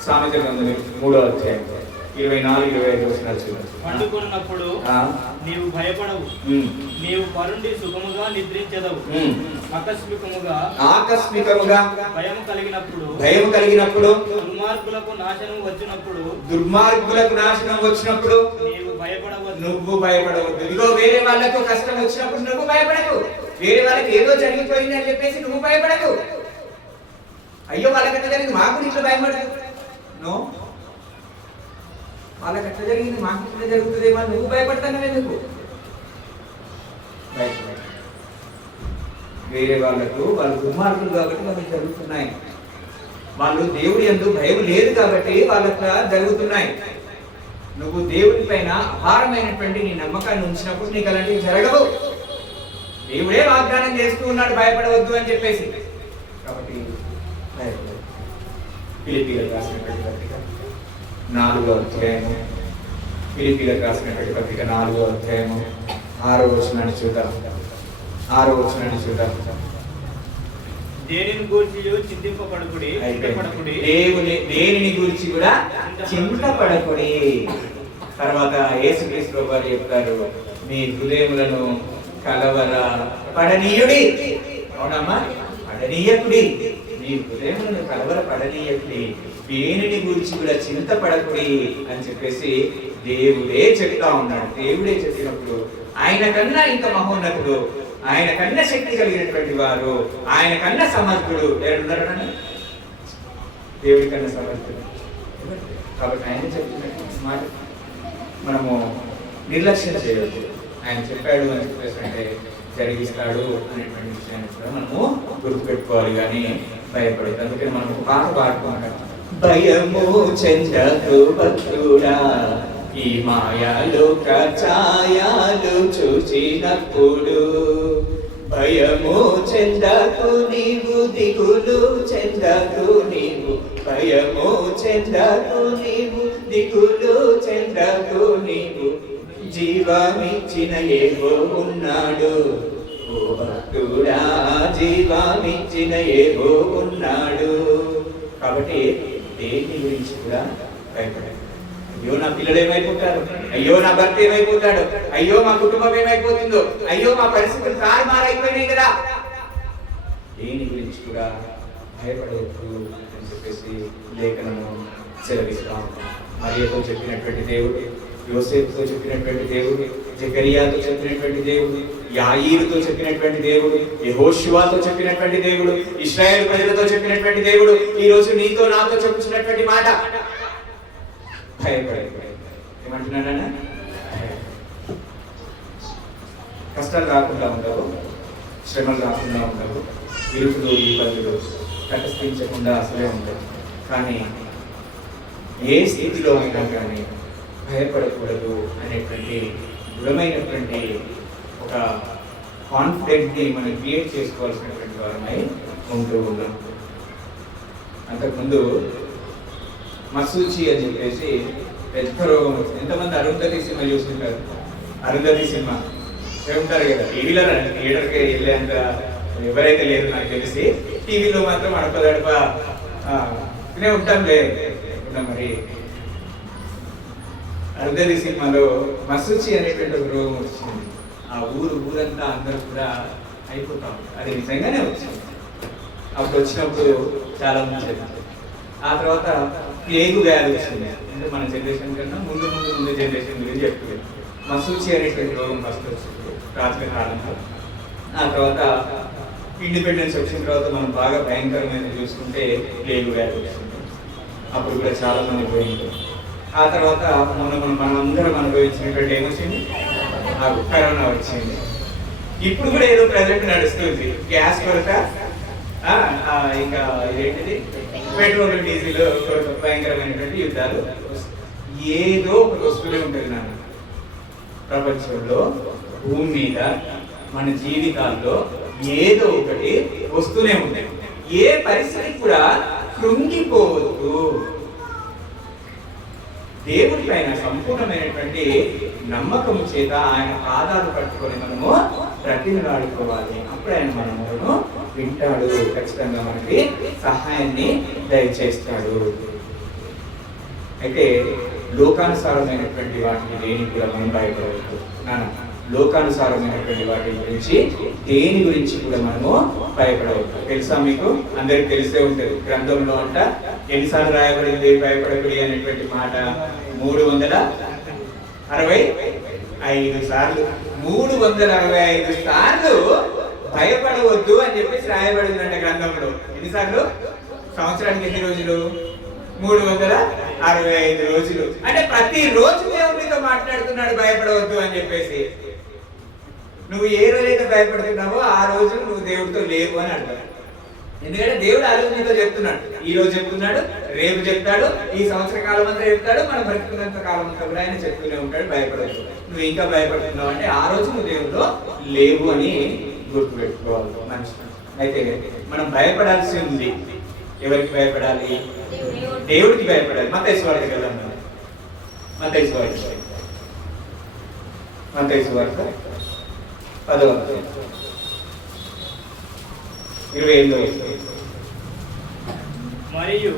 సామెత గ్రంథం 3వ అధ్యాయం 24-25 వచనాలు చూద్దాం. పండుకున్నప్పుడు నీవు భయపడవు, నీవు పరుండి సుఖముగా నిద్రించెదవు. ఆకస్మికముగా భయం కలిగినప్పుడు దుర్మార్గులకు నాశనం వచ్చినప్పుడు నువ్వు భయపడవద్దు. ఇదిగో వేరే వాళ్ళకు కష్టం వచ్చినప్పుడు నువ్వు భయపడకు. వేరే వాళ్ళకి ఏదో జరిగిపోయింది అని చెప్పేసి నువ్వు భయపడకు. అయ్యో వాళ్ళకట్ట జరిగింది మాకు ఇట్లా భయపడదు. నో, వాళ్ళకట్ట జరిగింది మాకు ఇట్లా జరుగుతుందేమో నువ్వు భయపడతాను. ఎందుకు వేరే వాళ్ళకు వాళ్ళు దుర్మార్గులు కాబట్టి వాళ్ళకి జరుగుతున్నాయి. వాళ్ళు దేవుడి యందు భయం లేదు కాబట్టి వాళ్ళకి జరుగుతున్నాయి. నువ్వు దేవుడి పైన అపారమైనటువంటి నీ నమ్మకాన్ని ఉంచినప్పుడు నీకు అలాంటివి జరగవు. దేవుడే వాగ్దానం చేస్తూ ఉన్నాడు భయపడవద్దు అని చెప్పేసి. కాబట్టి ఫిలిప్పీలకు రాసినటువంటి పత్రిక 4వ అధ్యాయము, ఫిలిప్పీలకు రాసినటువంటి పత్రిక 4వ అధ్యాయము 6వ వచనాన్ని చూద్దాం. 6వ వచనాన్ని చూద్దాం. దేనిని గురించి చింతింపబడకుడి, దేనిని గురించి కూడా చింతపడకుడి. తర్వాత యేసుక్రీస్తు వారు చెప్తారు, మీ హృదయములను కలవర పడనీయుడి. అవునమ్మా, పడనీయకుడి. మీ హృదయములను కలవర పడనీయకుడి, దేనిని గురించి కూడా చింతపడకుడి అని చెప్పేసి దేవుడే చెప్తా ఉన్నాడు. దేవుడే చెప్పినప్పుడు ఆయన కన్నా ఇంకా మహోన్నతుడు, ఆయన కన్నా శక్తి కలిగినటువంటి వారు, ఆయన కన్నా సమర్థుడు ఎవరున్నారని, దేవుడి కన్నా సమర్థుడు. కాబట్టి ఆయన చెప్పినటువంటి మాట మనము నిర్లక్ష్యం చేయవద్దు. ఆయన చెప్పాడు అని చెప్పేసి అంటే జరిగిస్తాడు అనేటువంటి విషయాన్ని కూడా మనము గుర్తుపెట్టుకోవాలి, కానీ భయపడదు. అందుకని మనం పాట పాడుకుంటాం. భయము చెందకు భక్తుడా, ఈ మాయాలోక ఛాయాలు చూచినప్పుడు. భయము చెందకు నీవు, దిగులు చెందకు నీవు. భయము చెందకు నీవు, దిగులు చెందకు నీవు. జీవమిచ్చిన యేహో ఉన్నాడు, ఓ భక్తుడా, జీవమిచ్చిన యేహో ఉన్నాడు. కాబట్టి దేని గురించి కూడా భయపడాలి. అయ్యో నా పిల్లలు ఏమైపోతారు, అయ్యో నా భర్త ఏమైపోతాడు, అయ్యో మా కుటుంబం ఏమైపోతుందో, అయ్యో మా పరిస్థితులు తారుమారైపోయినాయి కదా, దేని గురించి కూడా భయపడవద్దు అని చెప్పేసి లేఖనము సెలవిస్తాం. మరియతో చెప్పినటువంటి దేవుడు, యోసేపుతో చెప్పినటువంటి దేవుడు, జకరియాతో చెప్పినటువంటి దేవుడు, యాయీరుతో చెప్పినటువంటి దేవుడు, యెహోషువతో చెప్పినటువంటి దేవుడు, ఇశ్రాయేలు ప్రజలతో చెప్పినటువంటి దేవుడు ఈ రోజు నీతో నాతో చెప్పుచున్నటువంటి మాట భయపడే. ఏమంటున్నానన్నా? కష్టాలు రాకుండా ఉండవు, శ్రమలు రాకుండా ఉండవు, ఇరుకులు ఇబ్బందులు తటస్థించకుండా అసలే ఉండవు. కానీ ఏ స్థితిలో అయినా కానీ భయపడకూడదు అనేటువంటి దృఢమైనటువంటి ఒక కాన్ఫిడెంట్ని మనం క్రియేట్ చేసుకోవాల్సినటువంటి వారమై ఉంటూ ఉన్నాం. అంతకుముందు మసూచి అని చెప్పేసి పెద్ద రోగం వచ్చింది. ఎంతమంది అరుంధతి సినిమా చూస్తుంటారు? అరుంధతి సినిమా ఉంటారు కదా, టీవీలో థియేటర్కి వెళ్ళేంత ఎవరైతే లేరు నాకు తెలిసి, టీవీలో మాత్రం అడపదడప వినే ఉంటాం లేదు. మరి అరుంధతి సినిమాలో మసూచి అనేటువంటి ఒక రోగం వచ్చింది. ఆ ఊరంతా అందరూ కూడా అయిపోతాం. అది నిజంగానే వచ్చింది. అప్పుడు వచ్చినప్పుడు చాలా మంది చెప్పారు. ఆ తర్వాత ప్లేగు వ్యాధి వచ్చింది. అంటే మన జనరేషన్ కన్నా ముందు జనరేషన్ గురించి చెప్తుంది. మసూచి అనేటువంటి రోగం ఫస్ట్ వచ్చింది ప్రాచీన కాలంలో. ఆ తర్వాత ఇండిపెండెన్స్ వచ్చిన తర్వాత మనం బాగా భయంకరమైన చూసుకుంటే ప్లేగు వ్యాధి వచ్చింది. అప్పుడు కూడా చాలా మంది పోయింది. ఆ తర్వాత మనం అందరం అనుభవించినటువంటి ఏమొచ్చింది? కరోనా వచ్చింది. ఇప్పుడు కూడా ఏదో ప్రజెంట్ నడుస్తుంది. గ్యాస్ కొరత, ఇంకా ఏంటిది పెట్రోల్ డీజిల్ కొరత, భయంకరమైనటువంటి యుద్ధాలు. ఏదో ఒకటి వస్తూనే ఉంటుంది నాన్న ప్రపంచంలో, భూమి మీద, మన జీవితాల్లో ఏదో ఒకటి వస్తూనే ఉంటాయి. ఏ పరిస్థితి కూడా కృంగిపోవద్దు. దేవుడి పైన సంపూర్ణమైనటువంటి నమ్మకం చేత ఆయన పాదాలు పట్టుకొని మనము ప్రతిలాడుకోవాలి. అప్పుడు ఆయన మనము వింటాడు, ఖచ్చితంగా మనకి సహాయాన్ని దయచేస్తాడు. అయితే లోకానుసారమైనటువంటి వాటిని దేని కూడా మనం భయపడవద్దు నాన్న. లోకానుసారమైనటువంటి వాటి గురించి దేని గురించి కూడా మనము భయపడవద్దు. తెలుసా మీకు? అందరికి తెలిసే ఉంటుంది. గ్రంథంలో అంట ఎన్నిసార్లు రాయబడింది భయపడకుడి అనేటువంటి మాట? 365 సార్లు. 365 సార్లు భయపడవద్దు అని చెప్పేసి రాయబడిందంట గ్రంథంలో. ఎన్నిసార్లు? సంవత్సరానికి ఎన్ని రోజులు? 365 రోజులు. అంటే ప్రతి రోజు దేవుడితో మాట్లాడుతున్నాడు భయపడవద్దు అని చెప్పేసి. నువ్వు ఏ రోజైతే భయపడుతున్నావో ఆ రోజు నువ్వు దేవుడితో లేవు అని అంటారు. ఎందుకంటే దేవుడు ఆ రోజు నీతో చెప్తున్నాడు. ఈ రోజు చెప్తున్నాడు, రేపు చెప్తాడు, ఈ సంవత్సర కాలం అంతా చెప్తాడు, మనం బ్రతుకున్నంత కాలం అంతా కూడా ఆయన చెప్తూనే ఉంటాడు భయపడదు. నువ్వు ఇంకా భయపడుతున్నావు అంటే ఆ రోజు నువ్వు దేవుడితో లేవు అని గుర్తుపెట్టుకోవాలి మనిషి. అయితే మనం భయపడాల్సి ఉంది. ఎవరికి భయపడాలి? దేవుడికి భయపడాలి. మత్తయి సువార్తకి వెళ్దాం. మత్తయి సువార్త 10వ అధ్యాయం 28వ. మరియు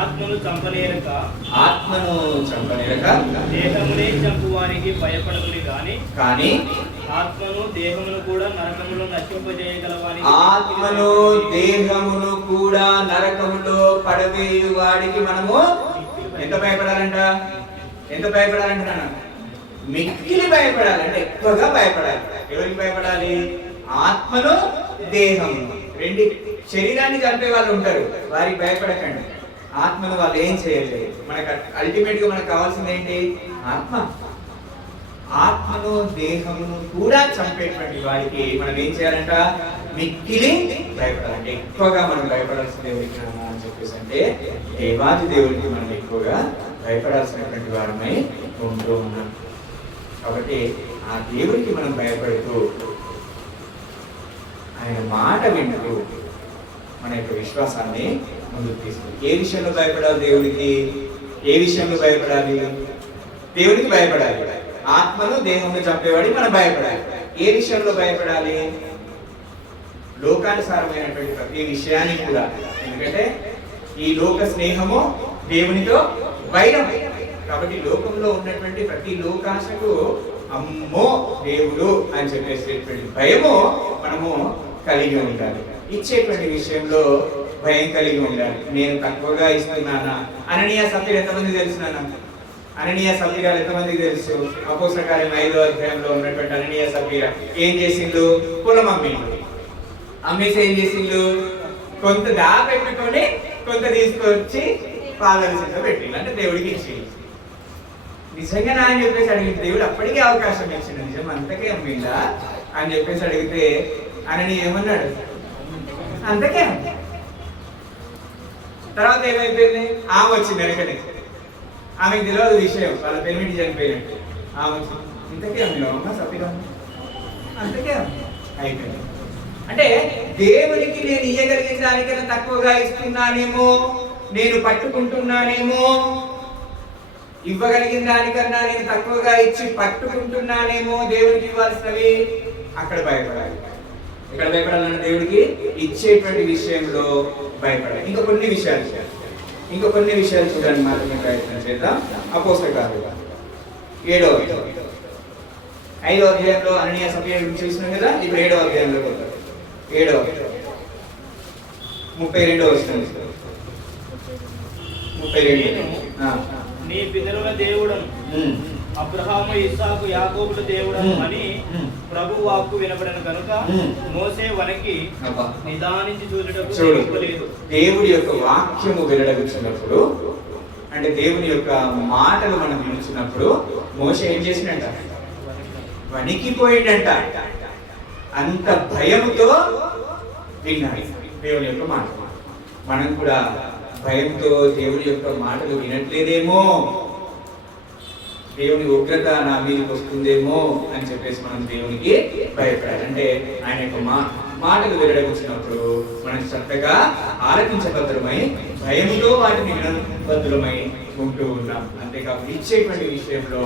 ఆత్మను చంపనేరక దేహమునే చంపు వారికి భయపడకుడి కానీ ఆత్మను దేహమును కూడా నరకములో నశింపజేయగలవానికి, ఆత్మను దేహమును కూడా నరకములో పడవేయు వాడికి మనము ఎంత భయపడాలంట? నాన్న? మిక్కిలి భయపడాలంటే ఎక్కువగా భయపడాలి. ఎవరికి భయపడాలి? ఆత్మను దేహమును. రెండు శరీరాన్ని చంపే వాళ్ళు ఉంటారు, వారికి భయపడకండి. ఆత్మను వాళ్ళు ఏం చేయలేదు. మనకు అల్టిమేట్ గా మనకు కావాల్సింది ఏంటి? ఆత్మను దేహమును కూడా చంపేటువంటి వారికి మనం ఏం చేయాలంట? మిక్కిలి భయపడాలంటే ఎక్కువగా మనం భయపడాల్సిన దేవుడికి అని చెప్పేసి, అంటే దేవాది దేవుడికి మనం ఎక్కువగా భయపడాల్సినటువంటి వారమై ఉంటూ ఉన్నాం. కాబట్టి ఆ దేవుడికి మనం భయపడుతూ ఆయన మాట వింటూ మన యొక్క విశ్వాసాన్ని ముందుకు తీసుకుంది. ఏ విషయంలో భయపడాలి? దేవుడికి. ఏ విషయంలో భయపడాలి? దేవుడికి భయపడాలి. ఆత్మను దేహమును చంపేవాడికి మనం భయపడాలి. ఏ విషయంలో భయపడాలి? లోకానుసారమైనటువంటి ప్రతి విషయానికి కూడా. ఎందుకంటే ఈ లోక స్నేహము దేవునితో వైరం. కాబట్టి లోకంలో ఉన్నటువంటి ప్రతి లోకాశకు అమ్మో దేవుడు అని చెప్పేసేటువంటి భయము మనము కలిగి ఉండాలి. ఇచ్చేటువంటి విషయంలో భయం కలిగి ఉండాలి. నేను తక్కువగా ఇస్తున్నానా? అననీయ సఫీరా ఎంతమంది తెలుసు నాన్న? అననీయ సఫీరా ఎంతమందికి తెలుసు? అపోస్తల కార్యం 5వ అధ్యాయంలో ఉన్నటువంటి అననీయ సఫీరా ఏం చేసిండు? పొలం అమ్మేసి ఏం చేసిండు? కొంత దాపెట్టుకొని కొంత తీసుకొచ్చి పాదాల చెంత పెట్టిండు. అంటే దేవుడికి ఇచ్చిండు. నిజంగా నా అని చెప్పేసి అడిగితే దేవుడు అప్పటికే అవకాశం ఇచ్చిండు. నిజం అంతకే అమ్మిందా అని చెప్పేసి అడిగితే అని ఏమన్నాడు? అంతకే. తర్వాత ఏమైపోయింది? ఆమె వచ్చింది వెనకనే. ఆమెకు తెలియదు విషయం, వాళ్ళ పెళ్లి చనిపోయినట్టు. ఆమె వచ్చింది, ఇంతకే అమ్మ సఫీరం అంతకే అయిపోయింది. అంటే దేవునికి నేను ఇయ్యగలిగిన దానికన్నా తక్కువగా ఇస్తున్నానేమో, నేను పట్టుకుంటున్నానేమో, ఇవ్వగలిగిన దానికన్నా నేను తక్కువగా ఇచ్చి పట్టుకుంటున్నానేమో దేవునికి ఇవ్వాల్సినవి, అక్కడ భయపడాలి. ఇక్కడ భయపడాలన్న దేవుడికి ఇచ్చేటువంటి విషయంలో భయపడాలి. ఇంకా కొన్ని విషయాలు చూడడానికి మాత్రమే ప్రయత్నం చేద్దాం. అపోస్తలుల కార్యాలు 7వ అధ్యాయంలో అననీయ సఫీరా గురించి చూసినాం కదా. ఇప్పుడు 7వ అధ్యాయంలో పోతారు. 7వ 32వ వచనం. 32 నీ పితరుల దేవుడను అబ్రహాము ఇస్సాకు యాకోబుల దేవుడను అని ప్రభు వాక్కు వినబడను కనుక మోసే వనకి నిదానించి చూడటకు లేదు. దేవుడి యొక్క వాక్యము వినడగుచున్నప్పుడు, అంటే దేవుని యొక్క మాటలు మనం వినుచున్నప్పుడు మోసే ఏం చేసినట్ట? వణికిపోయిందంట. అంత భయముతో విన్నాడు దేవుని యొక్క మాట. మనం కూడా భయంతో దేవుని యొక్క మాటలు వినట్లేదేమో, దేవుని ఉగ్రత నా మీదకి వస్తుందేమో అని చెప్పేసి మనం దేవునికి భయపడాలి. అంటే ఆయన యొక్క మాటలు వినడగుచ్చినప్పుడు మనం చక్కగా ఆలకించబద్ధులమై భయంతో వాటిని వినబద్ధులమై ఉంటూ ఉన్నాం. అంతేకాకుండా ఇచ్చేటువంటి విషయంలో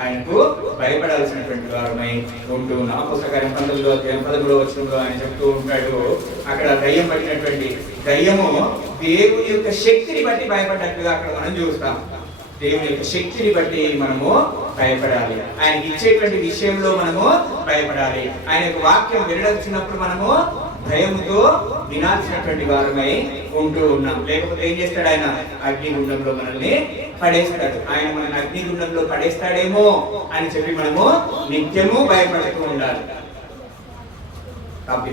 ఆయనకు భయపడాల్సినటువంటి వారమై ఉంటూ ఉన్నాం. పుస్తకాన్ని 19వ అధ్యాయం 13వ వచనంలో ఆయన చెప్తూ ఉంటాడు, అక్కడ దయ్యం పట్టినటువంటి దయ్యము దేవుని యొక్క శక్తిని బట్టి భయపడ్డట్టుగా అక్కడ మనం చూస్తాం. దేవుని యొక్క శక్తిని బట్టి మనము భయపడాలి. ఆయనకి ఇచ్చేటువంటి విషయంలో మనము భయపడాలి. ఆయన యొక్క వాక్యం వినడొచ్చినప్పుడు మనము భయముతో వినాల్సినటువంటి వారమై ఉంటూ ఉన్నాం. లేకపోతే ఏం చేస్తాడు? ఆయన అగ్నిగుండంలో మనల్ని పడేస్తాడు. ఆయన మనల్ని అగ్నిగుండంలో పడేస్తాడేమో అని చెప్పి మనము నిత్యము భయపడుతూ ఉండాలి. కాబట్టి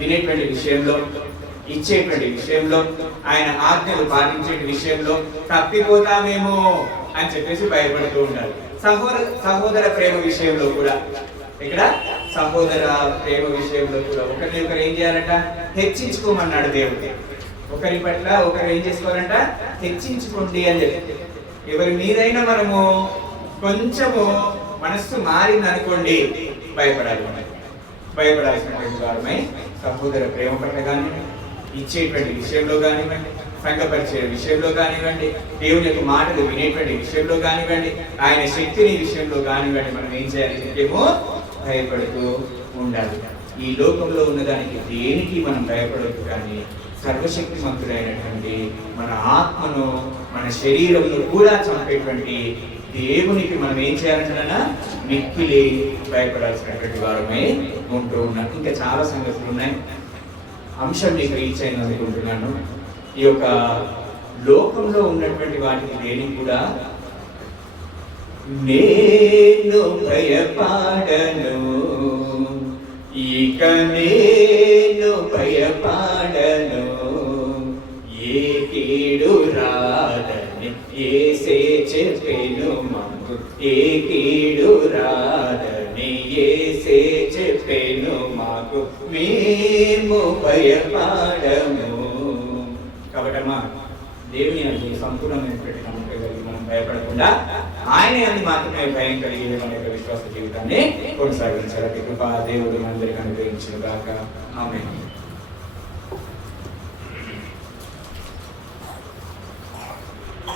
వినేటువంటి విషయంలో, ఇచ్చేటువంటి విషయంలో, ఆయన ఆజ్ఞలు పాటించే విషయంలో తప్పిపోతామేమో అని చెప్పేసి భయపడుతూ ఉండాలి. సహోదర ప్రేమ విషయంలో కూడా, ఇక్కడ సహోదర ప్రేమ విషయంలో కూడా ఒకరిని ఒకరు ఏం చేయాలంట? హెచ్చించుకోమన్నాడు దేవుడు. ఒకరి పట్ల ఒకరు ఏం చేసుకోవాలంట? హెచ్చించుకోండి అని చెప్పి. ఎవరి మీదైనా మనము కొంచెము మనస్సు మారింది అనుకోండి, భయపడాల్సినటువంటి వారమై సహోదర ప్రేమ పట్ల కానివ్వండి, ఇచ్చేటువంటి విషయంలో కానివ్వండి, సంఘపరిచే విషయంలో కానివ్వండి, దేవుని యొక్క మాటలు వినేటువంటి విషయంలో కానివ్వండి, ఆయన శక్తిని విషయంలో కానివ్వండి, మనం ఏం చేయాలి? నిత్యము భయపడుతూ ఉండాలి. ఈ లోకంలో ఉన్నదానికి దేనికి మనం భయపడవద్దు, కానీ సర్వశక్తిమంతుడైనటువంటి మన ఆత్మను, మన శరీరంలో కూడా చంపేటువంటి దేవునికి మనం ఏం చేయాలంటే మిక్కిలి భయపడాల్సినటువంటి వారమే ఉంటూ ఉన్నాం. ఇంకా చాలా సంగతులు ఉన్నాయి. అంశం మీకు రీచ్ అయింది అనుకుంటున్నాను. ఈ యొక్క లోకంలో ఉన్నటువంటి వాటికి దేనికి కూడా నేను భయపడను, ఇక నేను భయపడను, ఏ కీడు రాదని యేసే చెప్పెను మాకు, ఏ కీడు రాదని యేసే చెప్పెను మాకు, మేము భయపడము. కాబట్టి అమ్మా, దేవుని అంటే సంపూర్ణమైనటువంటి నమ్మకం కలిగి మనం భయపడకుండా ఆయనే అని మాత్రమే భయం కలిగి మన యొక్క విశ్వాస జీవితాన్ని కొనసాగించాలి. కృపా దేవుడు మనందరికీ అనుగ్రహించును గాక. ఆమేన్.